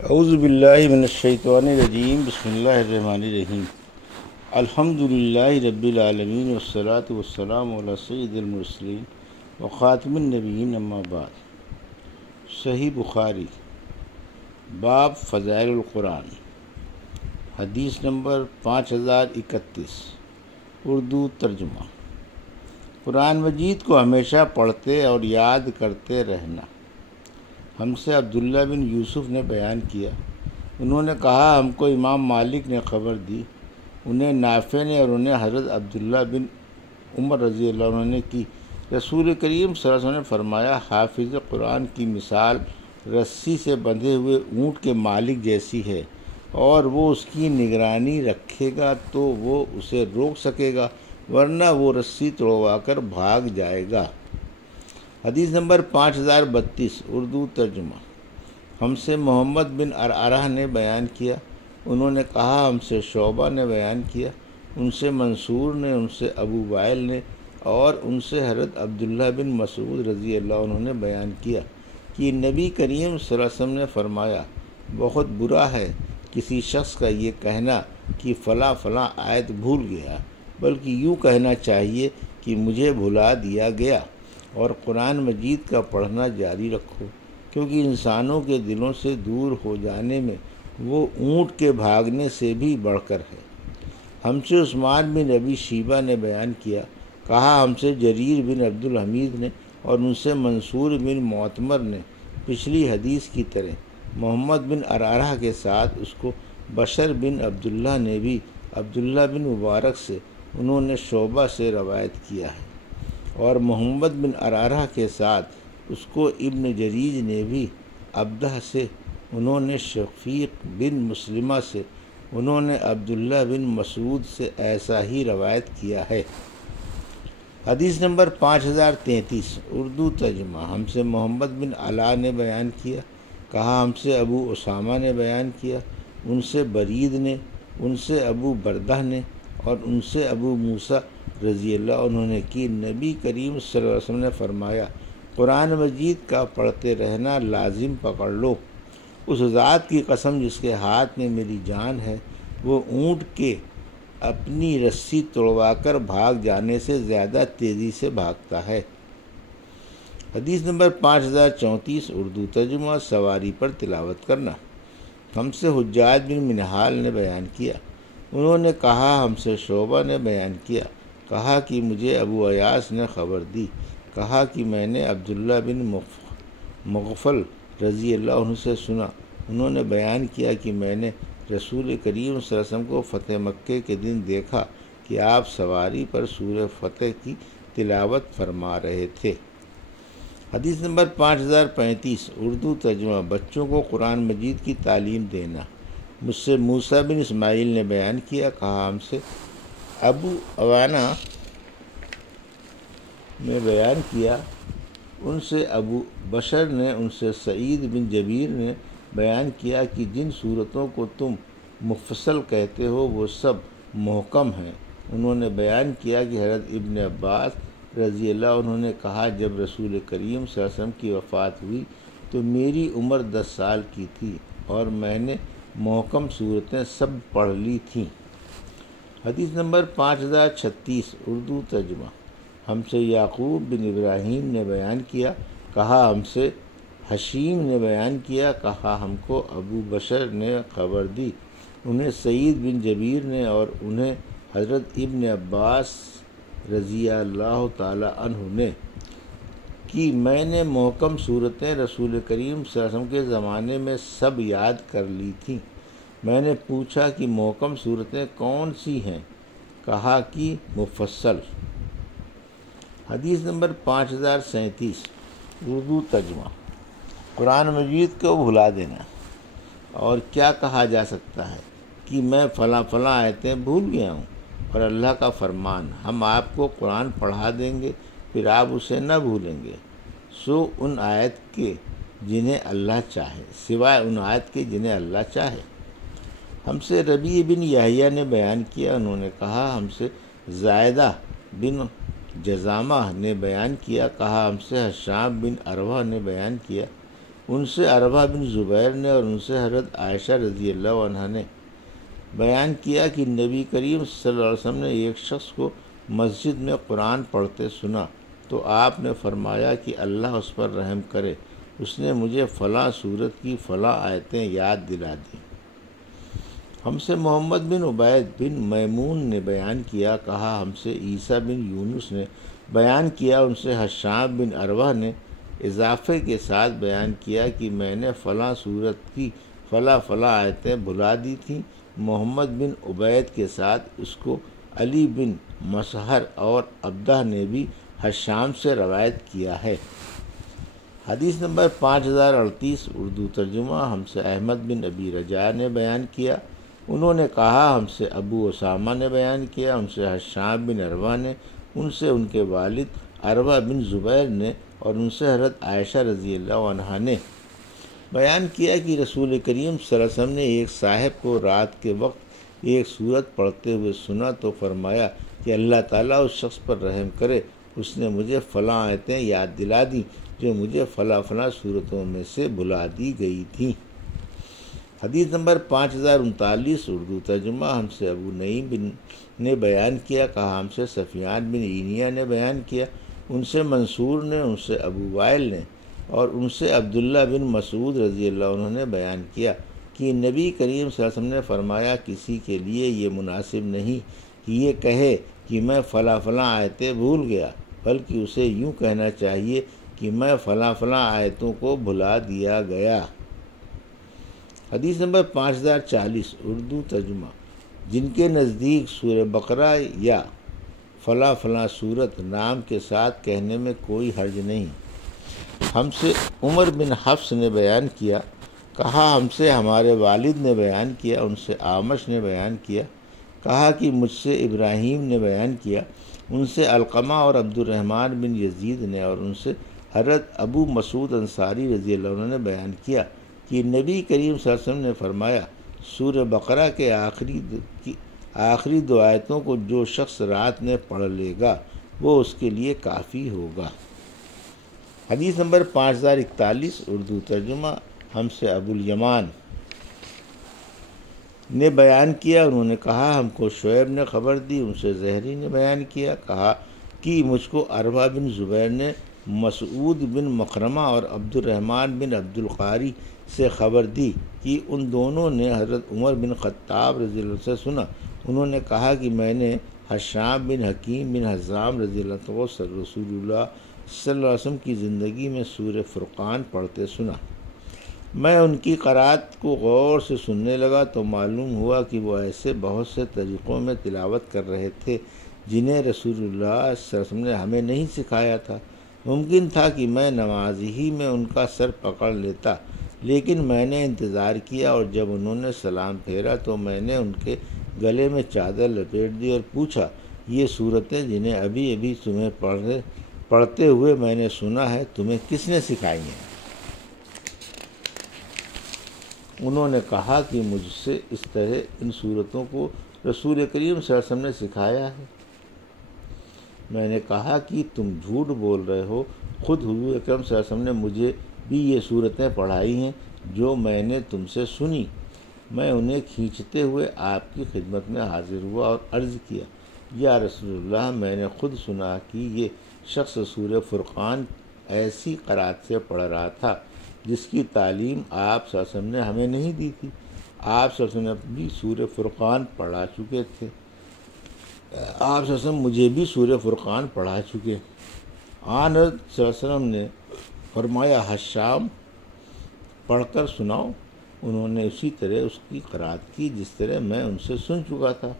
اعوذ باللہ من الشیطان الرجیم بسم اللہ الرحمن الرحیم الحمد للہ رب العالمین والصلاة والسلام علی سید المرسلین وخاتم النبیین اما بعد۔ صحیح بخاری باب فضائل القرآن، حدیث نمبر 5031، اردو ترجمہ۔ قرآن مجید کو ہمیشہ پڑھتے اور یاد کرتے رہنا۔ ہم سے عبداللہ بن یوسف نے بیان کیا، انہوں نے کہا ہم کو امام مالک نے خبر دی، انہیں نافع نے اور انہیں حضرت عبداللہ بن عمر رضی اللہ عنہ نے کی۔ رسول کریم صلی اللہ علیہ وسلم نے فرمایا، حافظ قرآن کی مثال رسی سے بندھے ہوئے اونٹ کے مالک جیسی ہے، اور وہ اس کی نگرانی رکھے گا تو وہ اسے روک سکے گا، ورنہ وہ رسی توڑوا کر بھاگ جائے گا۔ حدیث نمبر 5032، اردو ترجمہ۔ ہم سے محمد بن عرعرہ نے بیان کیا، انہوں نے کہا ہم سے شعبہ نے بیان کیا، ان سے منصور نے، ان سے ابو وائل نے، اور ان سے حضرت عبداللہ بن مسعود رضی اللہ عنہ نے بیان کیا کہ نبی کریم صلی اللہ علیہ وسلم نے فرمایا، بہت برا ہے کسی شخص کا یہ کہنا کہ فلاں فلاں آیت بھول گیا، بلکہ یوں کہنا چاہیے کہ مجھے بھلا دیا گیا، اور قرآن مجید کا پڑھنا جاری رکھو، کیونکہ انسانوں کے دلوں سے دور ہو جانے میں وہ اونٹ کے بھاگنے سے بھی بڑھ کر ہے۔ ہم سے عثمان بن ابی شیبہ نے بیان کیا، کہا ہم سے جریر بن عبد الحمید نے، اور ان سے منصور بن معتمر نے پچھلی حدیث کی طرح محمد بن عرعرہ کے ساتھ اس کو بشر بن عبداللہ نے بھی عبداللہ بن مبارک سے، انہوں نے شعبہ سے روایت کیا ہے، اور محمد بن عرعرہ کے ساتھ اس کو ابن جریج نے بھی عبدہ سے، انہوں نے شفیق بن مسلمہ سے، انہوں نے عبداللہ بن مسعود سے ایسا ہی روایت کیا ہے۔ حدیث نمبر 5033، اردو ترجمہ۔ ہم سے محمد بن علاء نے بیان کیا، کہا ہم سے ابو اسامہ نے بیان کیا، ان سے برید نے، ان سے ابو بردہ نے، اور ان سے ابو موسیٰ رضی اللہ عنہ نے کہ نبی کریم صلی اللہ علیہ وسلم نے فرمایا، قرآن مجید کا پڑھتے رہنا لازم پکڑ لو۔ اس ذات کی قسم جس کے ہاتھ میں میری جان ہے، وہ اونٹ کے اپنی رسی توڑوا کر بھاگ جانے سے زیادہ تیزی سے بھاگتا ہے۔ حدیث نمبر 5034، اردو ترجمہ۔ سواری پر تلاوت کرنا۔ ہم سے حجاج بن منہال نے بیان کیا، انہوں نے کہا ہم سے شعبہ نے بیان کیا، کہا کہ مجھے ابو ایاس نے خبر دی، کہا کہ میں نے عبداللہ بن مغفل رضی اللہ عنہ سے سنا، انہوں نے بیان کیا کہ میں نے رسول کریم صلی اللہ علیہ وسلم کو فتح مکہ کے دن دیکھا کہ آپ سواری پر سورہ فتح کی تلاوت فرما رہے تھے۔ حدیث نمبر 5035، اردو ترجمہ۔ بچوں کو قرآن مجید کی تعلیم دینا۔ مجھ سے موسیٰ بن اسماعیل نے بیان کیا، کہا ہم سے ابو عوانہ نے بیان کیا، ان سے ابو بشر نے، ان سے سعید بن جبیر نے بیان کیا کہ جن صورتوں کو تم مفصل کہتے ہو وہ سب محکم ہیں۔ انہوں نے بیان کیا کہ حضرت ابن عباس رضی اللہ عنہ نے کہا، جب رسول کریم صلی اللہ علیہ وسلم کی وفات ہوئی تو میری عمر 10 سال کی تھی، اور میں نے محکم صورتیں سب پڑھ لی تھیں۔ حدیث نمبر 5036، اردو ترجمہ۔ ہم سے یعقوب بن ابراہیم نے بیان کیا، کہا ہم سے حشیم نے بیان کیا، کہا ہم کو ابو بشر نے خبر دی، انہیں سعید بن جبیر نے، اور انہیں حضرت ابن عباس رضی اللہ تعالی عنہ نے، کہ میں نے محکم صورتیں رسول کریم صلی اللہ علیہ وسلم کے زمانے میں سب یاد کر لی تھیں۔ میں نے پوچھا کہ محکم صورتیں کون سی ہیں؟ کہا کہ مفصل۔ حدیث نمبر 5037، اردو ترجمہ۔ قرآن مجید کو بھلا دینا۔ اور کیا کہا جا سکتا ہے کہ میں فلاں فلاں آیتیں بھول گیا ہوں، اور اللہ کا فرمان، ہم آپ کو قرآن پڑھا دیں گے پھر آپ اسے نہ بھولیں گے، سو ان آیت کے جنہیں اللہ چاہے، سوائے ان آیت کے جنہیں اللہ چاہے۔ ہم سے ربیع بن یحییٰ نے بیان کیا، انہوں نے کہا ہم سے زائدہ بن جزامہ نے بیان کیا، کہا ہم سے حشام بن عروہ نے بیان کیا، ان سے عروہ بن زبیر نے اور ان سے حضرت عائشہ رضی اللہ عنہ نے بیان کیا کہ نبی کریم صلی اللہ علیہ وسلم نے ایک شخص کو مسجد میں قرآن پڑھتے سنا تو آپ نے فرمایا کہ اللہ اس پر رحم کرے، اس نے مجھے فلاں سورت کی فلاں آیتیں یاد دلا دیں۔ ہم سے محمد بن عبید بن میمون نے بیان کیا، کہا ہم سے عیسیٰ بن یونس نے بیان کیا، ان سے حشام بن عروہ نے اضافے کے ساتھ بیان کیا کہ میں نے فلاں سورت کی فلاں فلاں آیتیں بھلا دی تھیں۔ محمد بن عبید کے ساتھ اس کو علی بن مسہر اور عبدہ نے بھی حشام سے روایت کیا ہے۔ حدیث نمبر 5038 اردو ترجمہ۔ ہم سے احمد بن ابی رجاء نے بیان کیا، انہوں نے کہا ہم سے ابو اسامہ نے بیان کیا، ان سے حشام بن عروہ نے، ان سے ان کے والد عروہ بن زبیر نے اور ان سے حضرت عائشہ رضی اللہ عنہا نے بیان کیا کہ رسول کریم صلی اللہ علیہ وسلم نے ایک صاحب کو رات کے وقت ایک سورت پڑھتے ہوئے سنا تو فرمایا کہ اللہ تعالیٰ اس شخص پر رحم کرے، اس نے مجھے فلاں آیتیں یاد دلا دیں جو مجھے فلاں فلاں صورتوں میں سے بھلا دی گئی تھیں۔ حدیث نمبر 5039 اردو ترجمہ۔ ہم سے ابو نعیم نے بیان کیا، کہا ہم سے سفیان بن عینیہ نے بیان کیا، ان سے منصور نے، ان سے ابو وائل نے اور ان سے عبداللہ بن مسعود رضی اللہ عنہ نے بیان کیا کہ نبی کریم صلی اللہ علیہ وسلم نے فرمایا کسی کے لیے یہ مناسب نہیں کہ یہ کہے کہ میں فلاں فلاں آیتیں بھول گیا، بلکہ اسے یوں کہنا چاہیے کہ میں فلاں فلاں آیتوں کو بھلا دیا گیا۔ حدیث نمبر 5040 اردو ترجمہ۔ جن کے نزدیک سورہ بقرہ یا فلاں فلاں سورت نام کے ساتھ کہنے میں کوئی حرج نہیں۔ ہم سے عمر بن حفص نے بیان کیا، کہا ہم سے ہمارے والد نے بیان کیا، ان سے اعمش نے بیان کیا، کہا کہ مجھ سے ابراہیم نے بیان کیا، ان سے علقمہ اور عبد الرحمن بن یزید نے اور ان سے حضرت ابو مسعود انصاری رضی اللہ عنہ نے بیان کیا کہ نبی کریم صلی اللہ علیہ وسلم نے فرمایا سورہ بقرہ کے آخری دو آیتوں کو جو شخص رات میں پڑھ لے گا وہ اس کے لیے کافی ہوگا۔ حدیث نمبر 5041 اردو ترجمہ۔ ہم سے ابو الیمان نے بیان کیا، انہوں نے کہا ہم کو شعیب نے خبر دی، ان سے زہری نے بیان کیا، کہا کہ مجھ کو عروہ بن زبیر نے مسعود بن مخرمہ اور عبد الرحمن بن عبد القاری سے خبر دی کہ ان دونوں نے حضرت عمر بن خطاب رضی اللہ عنہ سے سنا، انہوں نے کہا کہ میں نے حشام بن حکیم بن حزام رضی اللہ عنہ کو رسول اللہ صلی اللہ علیہ وسلم کی زندگی میں سورہ فرقان پڑھتے سنا۔ میں ان کی قرات کو غور سے سننے لگا تو معلوم ہوا کہ وہ ایسے بہت سے طریقوں میں تلاوت کر رہے تھے جنہیں رسول اللہ صلی اللہ علیہ وسلم نے ہمیں نہیں سکھایا تھا۔ ممکن تھا کہ میں نماز ہی میں ان کا سر پکڑ لیتا، لیکن میں نے انتظار کیا اور جب انہوں نے سلام پھیرا تو میں نے ان کے گلے میں چادر لپیٹ دی اور پوچھا یہ صورتیں جنہیں ابھی ابھی تمہیں پڑھتے ہوئے میں نے سنا ہے تمہیں کس نے سکھائی ہیں؟ انہوں نے کہا کہ مجھ سے اس طرح ان صورتوں کو رسول کریم صلی اللہ علیہ وسلم نے سکھایا ہے۔ میں نے کہا کہ تم جھوٹ بول رہے ہو، خود حضور اکرم صلی اللہ علیہ وسلم نے مجھے بھی یہ صورتیں پڑھائی ہیں جو میں نے تم سے سنی۔ میں انہیں کھینچتے ہوئے آپ کی خدمت میں حاضر ہوا اور عرض کیا یا رسول اللہ، میں نے خود سنا کہ یہ شخص سورہ فرقان ایسی قرات سے پڑھ رہا تھا جس کی تعلیم آپ صلی اللہ علیہ وسلم نے ہمیں نہیں دی تھی۔ آپ صلی اللہ علیہ وسلم بھی سورہ فرقان پڑھا چکے تھے، آپ صلی اللہ علیہ وسلم مجھے بھی سورہ فرقان پڑھا چکے۔ آن حضرت صلی اللہ علیہ وسلم نے فرمایا حشام پڑھ کر سناؤ۔ انہوں نے اسی طرح اس کی قرات کی جس طرح میں ان سے سن چکا تھا۔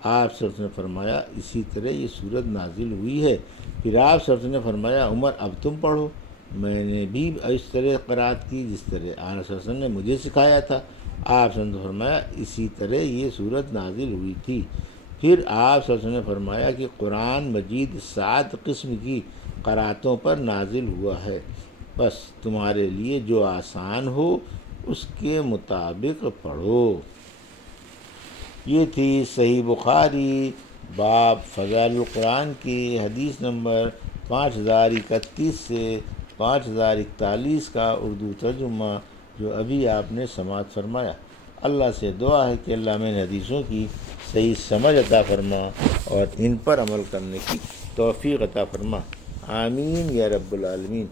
آپ صلی اللہ علیہ وسلم نے فرمایا اسی طرح یہ صورت نازل ہوئی ہے۔ پھر آپ صلی اللہ علیہ وسلم نے فرمایا عمر اب تم پڑھو۔ میں نے بھی اس طرح قرات کی جس طرح آن صلی اللہ علیہ وسلم نے مجھے سکھایا تھا۔ آپ صلی اللہ علیہ وسلم نے فرمایا اسی طرح یہ صورت نازل ہوئی تھی۔ پھر آپ صلی اللہ علیہ وسلم نے فرمایا کہ قرآن مجید 7 قسم کی قراتوں پر نازل ہوا ہے، بس تمہارے لیے جو آسان ہو اس کے مطابق پڑھو۔ یہ تھی صحیح بخاری باب فضائل القرآن کی حدیث نمبر 5031 سے 5041 کا اردو ترجمہ جو ابھی آپ نے سماعت فرمایا۔ اللہ سے دعا ہے کہ اللہ میں حدیثوں کی صحیح سمجھ عطا فرما اور ان پر عمل کرنے کی توفیق عطا فرما، آمین یا رب العالمین۔